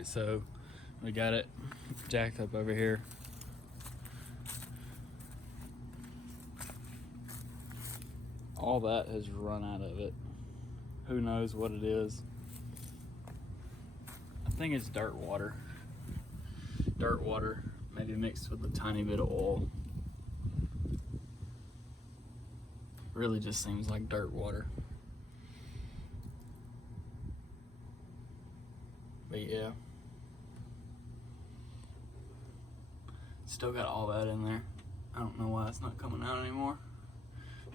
Alright, so we got it jacked up over here. All that has run out of it. Who knows what it is? I think it's dirt water. Dirt water, maybe mixed with a tiny bit of oil. Really just seems like dirt water. But yeah. Still got all that in there. I don't know why it's not coming out anymore.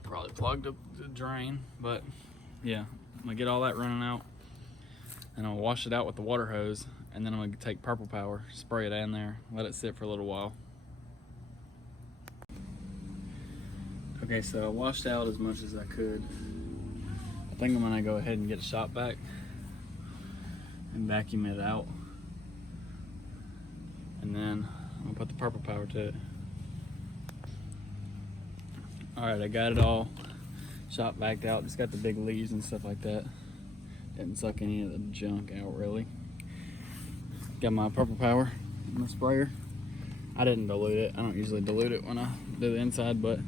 Probably plugged up the drain, but yeah, I'm gonna get all that running out and I'll wash it out with the water hose, and then I'm gonna take Purple Power, spray it in there, let it sit for a little while. Okay, so I washed out as much as I could. I think I'm gonna go ahead and get a shop vac and vacuum it out, and then I'm gonna put the Purple Power to it. Alright, I got it all shop vac out. Just got the big leaves and stuff like that. Didn't suck any of the junk out really. Got my Purple Power in the sprayer. I didn't dilute it. I don't usually dilute it when I do the inside, but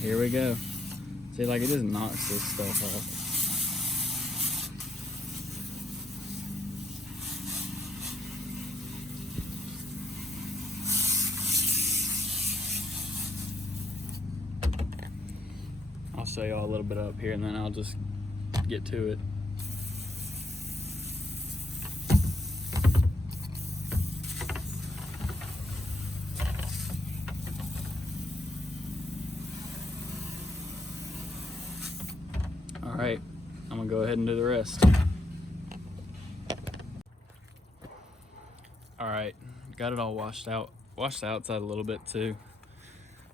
here we go. See, like, it just knocks this stuff off. I'll show y'all a little bit up here and then I'll just get to it. Alright, I'm gonna go ahead and do the rest. Alright, got it all washed out. Washed the outside a little bit too.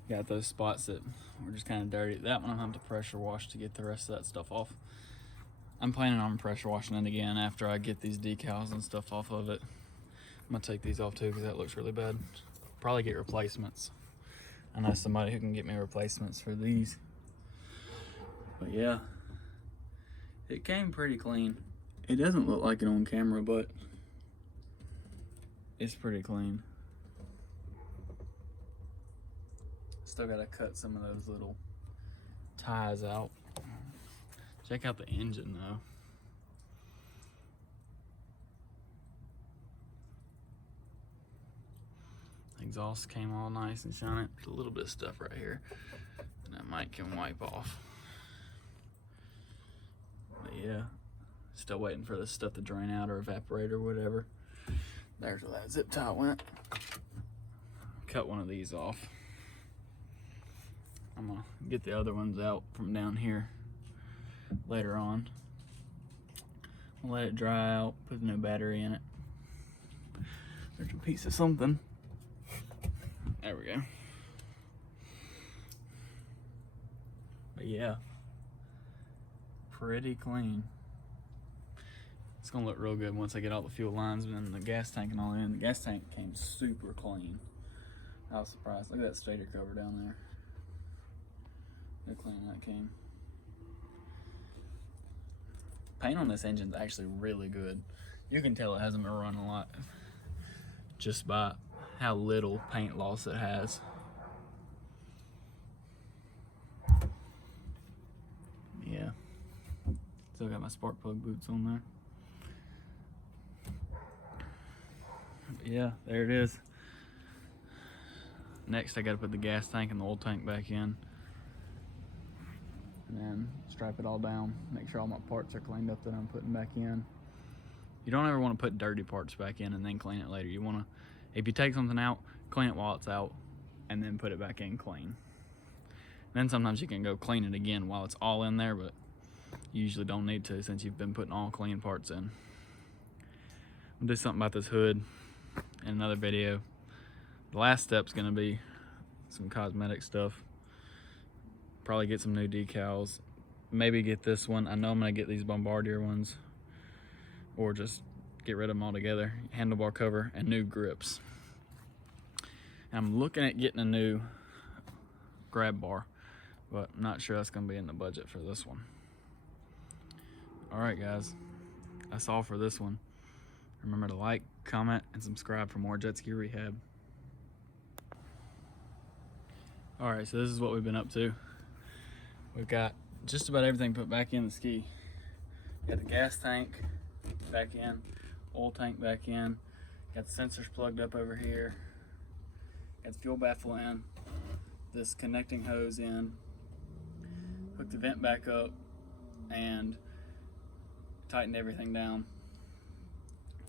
Got those spots that were just kind of dirty. That one I'm gonna have to pressure wash to get the rest of that stuff off. I'm planning on pressure washing it again after I get these decals and stuff off of it. I'm gonna take these off too because that looks really bad. Probably get replacements. I know somebody who can get me replacements for these. But yeah, it came pretty clean. It doesn't look like it on camera, but it's pretty clean. Still gotta cut some of those little ties out. Check out the engine though. Exhaust came all nice and shiny. There's a little bit of stuff right here that mic can wipe off. But yeah, still waiting for this stuff to drain out or evaporate or whatever. There's where that zip tie went. Cut one of these off. I'm gonna get the other ones out from down here later on. I'll let it dry out, put a new battery in it. There's a piece of something. There we go. But yeah, pretty clean. It's gonna look real good once I get all the fuel lines and the gas tank and all in. The gas tank came super clean. I was surprised. Look at that stator cover down there. Look how clean that came. Paint on this engine's actually really good. You can tell it hasn't been run a lot just by how little paint loss it has. Yeah. Still got my spark plug boots on there. But yeah, there it is. Next I gotta put the gas tank and the oil tank back in. And then stripe it all down, make sure all my parts are cleaned up that I'm putting back in. You don't ever want to put dirty parts back in and then clean it later. You want to, if you take something out, clean it while it's out and then put it back in clean. Then sometimes you can go clean it again while it's all in there, but you usually don't need to since you've been putting all clean parts in. I'll do something about this hood in another video. The last step's gonna be some cosmetic stuff. Probably get some new decals. Maybe get this one. I know I'm gonna get these Bombardier ones, or just get rid of them altogether. Handlebar cover and new grips. And I'm looking at getting a new grab bar, but I'm not sure that's gonna be in the budget for this one. All right, guys, that's all for this one. Remember to like, comment, and subscribe for more jet ski rehab. Alright, so this is what we've been up to. We've got just about everything put back in the ski. Got the gas tank back in, oil tank back in, got the sensors plugged up over here, got the fuel baffle in, this connecting hose in, hooked the vent back up, and tightened everything down.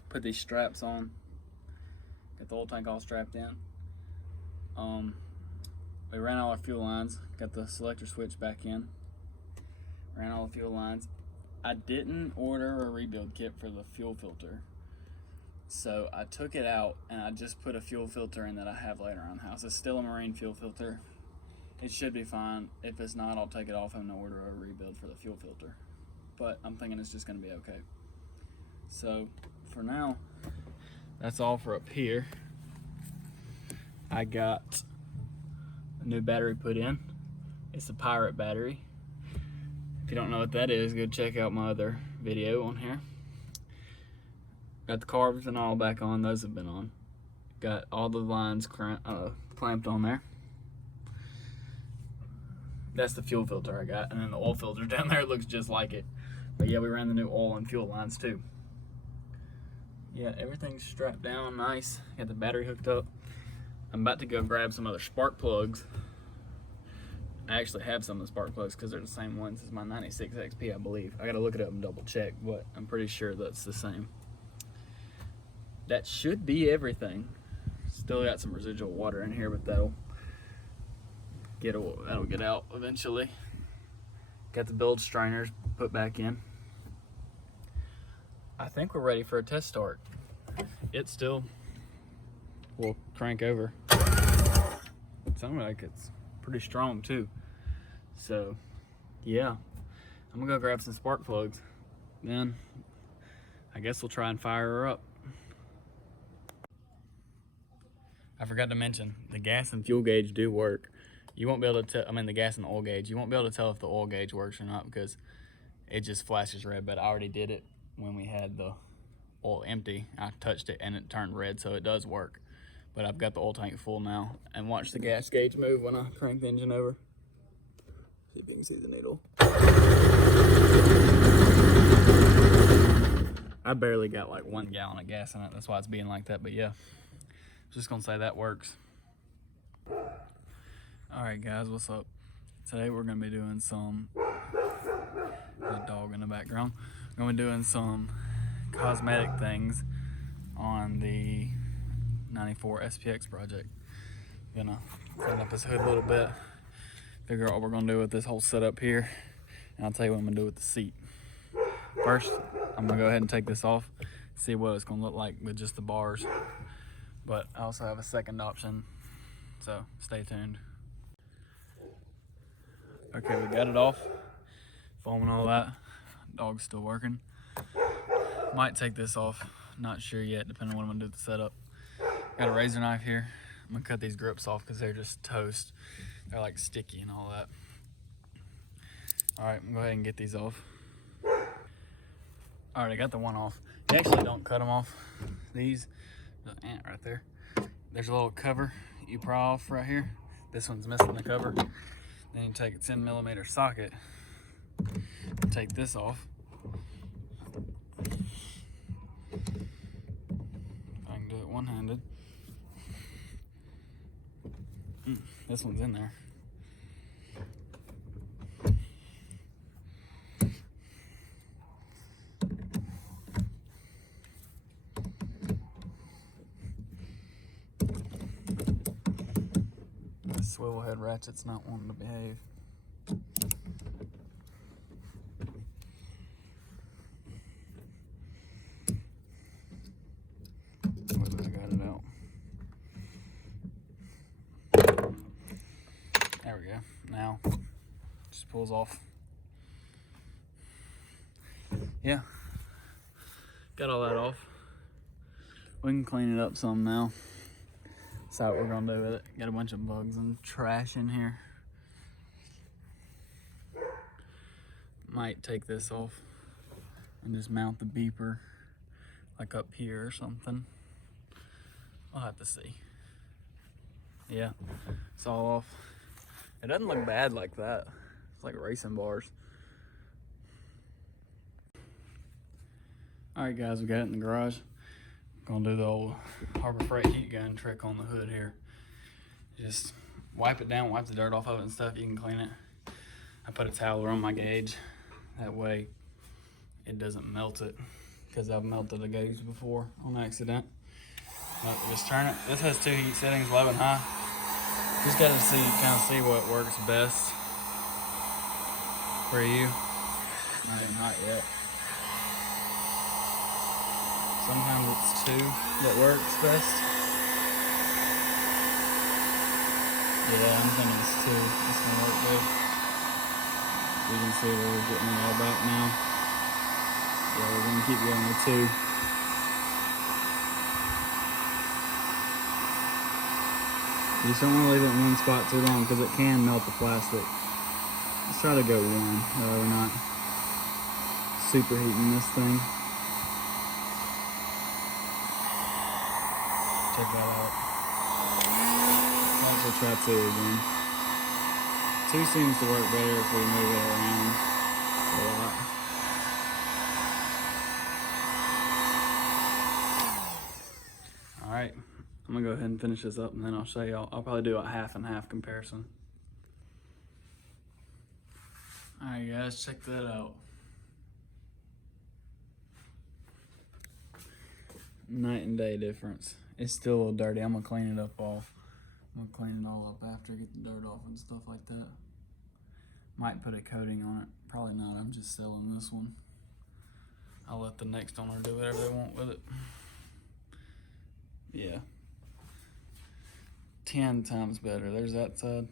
Put these straps on, got the oil tank all strapped in. We ran all our fuel lines, got the selector switch back in, ran all the fuel lines. I didn't order a rebuild kit for the fuel filter, so I took it out and I just put a fuel filter in that I have laying around the house. It's still a marine fuel filter. It should be fine. If it's not, I'll take it off and order a rebuild for the fuel filter. But I'm thinking it's just gonna be okay. So for now, that's all for up here. I got a new battery put in. It's a Pirate battery. If you don't know what that is, go check out my other video on here. Got the carbs and all back on, those have been on. Got all the lines clamped on there. That's the fuel filter I got, and then the oil filter down there looks just like it. But yeah, we ran the new oil and fuel lines too. Yeah, everything's strapped down nice. Got the battery hooked up. I'm about to go grab some other spark plugs. I actually have some of the spark plugs because they're the same ones as my 96 XP, I believe. I gotta look it up and double check, but I'm pretty sure that's the same. That should be everything. Still got some residual water in here, but that'll get out eventually. Got the bilge strainers put back in. I think we're ready for a test start. It still will crank over. It sounds like it's pretty strong too. So yeah, I'm gonna go grab some spark plugs. Then I guess we'll try and fire her up. I forgot to mention, the gas and fuel gauge do work. You won't be able to tell, the gas and the oil gauge, you won't be able to tell if the oil gauge works or not because it just flashes red, but I already did it when we had the oil empty. I touched it and it turned red, so it does work. But I've got the oil tank full now, and watch the gas gauge move when I crank the engine over. See if you can see the needle. I barely got like 1 gallon of gas in it, that's why it's being like that, but yeah. Just gonna say that works. Alright guys, what's up? Today we're gonna be doing some, there's a dog in the background. We're gonna be doing some cosmetic things on the 94 SPX project. Gonna clean up this hood a little bit, figure out what we're gonna do with this whole setup here, and I'll tell you what I'm gonna do with the seat. First, I'm gonna go ahead and take this off, see what it's gonna look like with just the bars. But I also have a second option, so stay tuned. Okay, we got it off, foam and all that. Dog's still working. Might take this off, not sure yet, depending on what I'm gonna do with the setup. Got a razor knife here. I'm gonna cut these grips off because they're just toast. They're like sticky and all that. All right, I'm gonna go ahead and get these off. All right, I got the one off. You actually don't cut them off. These, there's an ant right there. There's a little cover you pry off right here. This one's missing the cover. Then you take a 10mm socket, take this off. If I can do it one-handed. This one's in there. The swivel head ratchet's not wanting to behave. I got it out. There we go. Now, just pulls off. Yeah, got all that off. We can clean it up some now. That's what we're gonna do with it. Got a bunch of bugs and trash in here. Might take this off and just mount the beeper like up here or something. I'll have to see. Yeah, it's all off. It doesn't look bad like that. It's like racing bars. All right, guys, we got it in the garage. Gonna do the old Harbor Freight heat gun trick on the hood here. Just wipe it down, wipe the dirt off of it and stuff. You can clean it. I put a towel around my gauge. That way it doesn't melt it, because I've melted a gauge before on accident. But just turn it. This has 2 heat settings, low and high. Just gotta kind of see what works best for you. Not even hot yet. Sometimes it's 2 that works best. Yeah, I'm thinking it's 2. It's gonna work good. You can see where we're getting it all back now. Yeah, we're gonna keep going with 2. You just don't want to leave it in one spot too long, because it can melt the plastic. Let's try to go 1. We're not superheating this thing. Check that out. Let's try 2 again. 2 seems to work better if we move it around a lot. Alright, I'm gonna go ahead and finish this up and then I'll show y'all. I'll probably do a half and half comparison. Alright guys, check that out. Night and day difference. It's still a little dirty. I'm gonna clean it up all. I'm gonna clean it all up after, get the dirt off and stuff like that. Might put a coating on it. Probably not. I'm just selling this one. I'll let the next owner do whatever they want with it. Yeah. 10 times better. There's that side.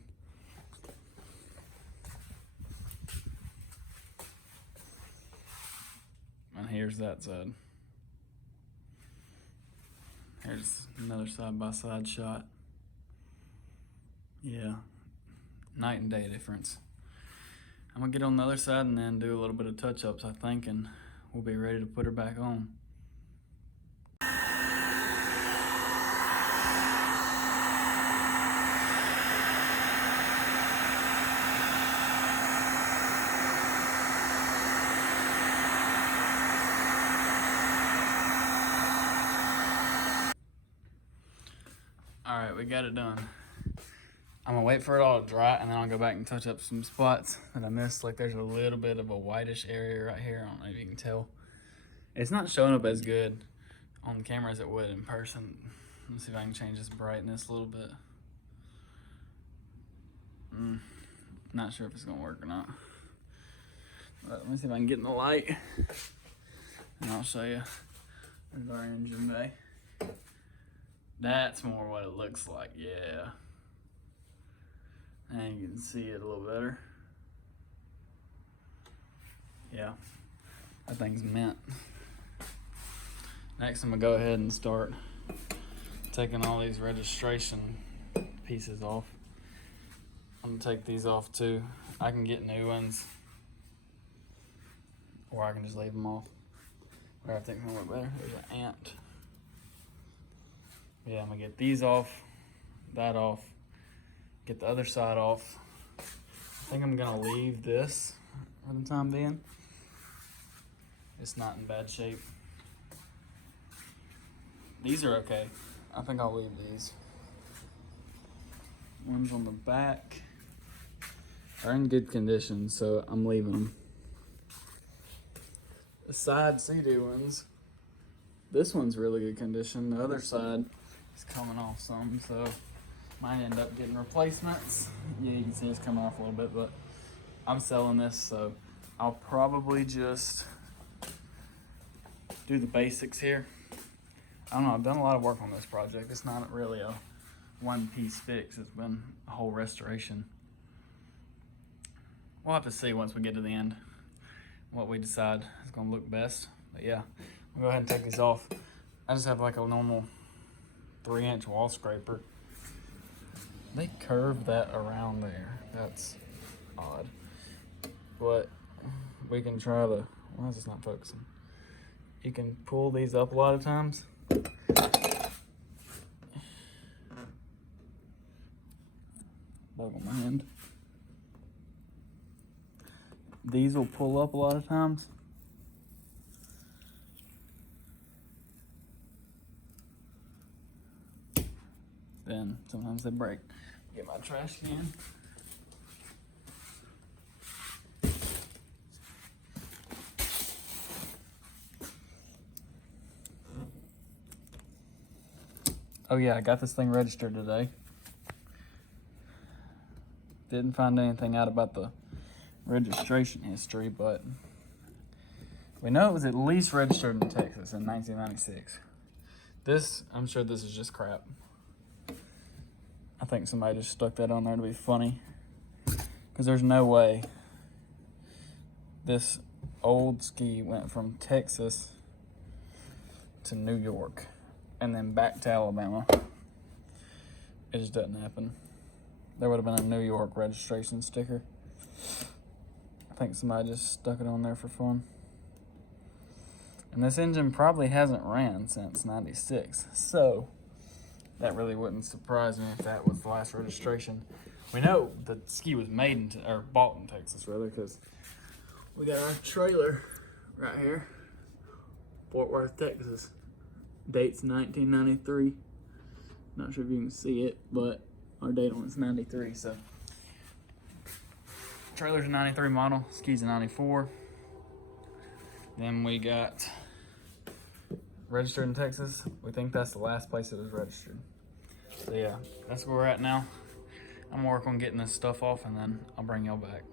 And here's that side. Here's another side-by-side shot. Yeah, night and day difference. I'm gonna get on the other side and then do a little bit of touch-ups, I think, and we'll be ready to put her back on. All right, we got it done. I'm gonna wait for it all to dry and then I'll go back and touch up some spots that I missed. Like there's a little bit of a whitish area right here. I don't know if you can tell. It's not showing up as good on the camera as it would in person. Let's see if I can change this brightness a little bit. Not sure if it's gonna work or not. But let me see if I can get in the light and I'll show you. There's our engine bay. That's more what it looks like, yeah. And you can see it a little better. Yeah, that thing's mint. Next, I'm gonna go ahead and start taking all these registration pieces off. I'm gonna take these off too. I can get new ones, or I can just leave them off. Where I think it's gonna look better. There's an ant. Yeah, I'm gonna get these off, that off, get the other side off. I think I'm gonna leave this for the time being. It's not in bad shape. These are okay. I think I'll leave these. Ones on the back are in good condition, so I'm leaving them. The side Sea Doo ones, this one's really good condition. The other side is coming off some, so might end up getting replacements. Yeah, you can see it's coming off a little bit, but I'm selling this, so I'll probably just do the basics here. I don't know, I've done a lot of work on this project. It's not really a one-piece fix. It's been a whole restoration. We'll have to see once we get to the end what we decide is gonna look best. But yeah, I'll go ahead and take these off. I just have like a normal 3-inch wall scraper. They curved that around there. That's odd. But we can try to, why is this not focusing? You can pull these up a lot of times. Bug on my hand. These will pull up a lot of times. Then sometimes they break. Get my trash can. Oh yeah, I got this thing registered today. Didn't find anything out about the registration history, but we know it was at least registered in Texas in 1996. This, I'm sure this is just crap. I think somebody just stuck that on there to be funny, because there's no way this old ski went from Texas to New York and then back to Alabama. It just doesn't happen. There would have been a New York registration sticker. I think somebody just stuck it on there for fun. And this engine probably hasn't ran since '96, so that really wouldn't surprise me if that was the last registration. We know the ski was made in, or bought in Texas rather, because we got our trailer right here, Fort Worth, Texas. Date's 1993. Not sure if you can see it, but our date on it's 93. So trailer's a 93 model, ski's a 94. Then we got registered in Texas. We think that's the last place it was registered. So yeah, that's where we're at now. I'm gonna work on getting this stuff off and then I'll bring y'all back.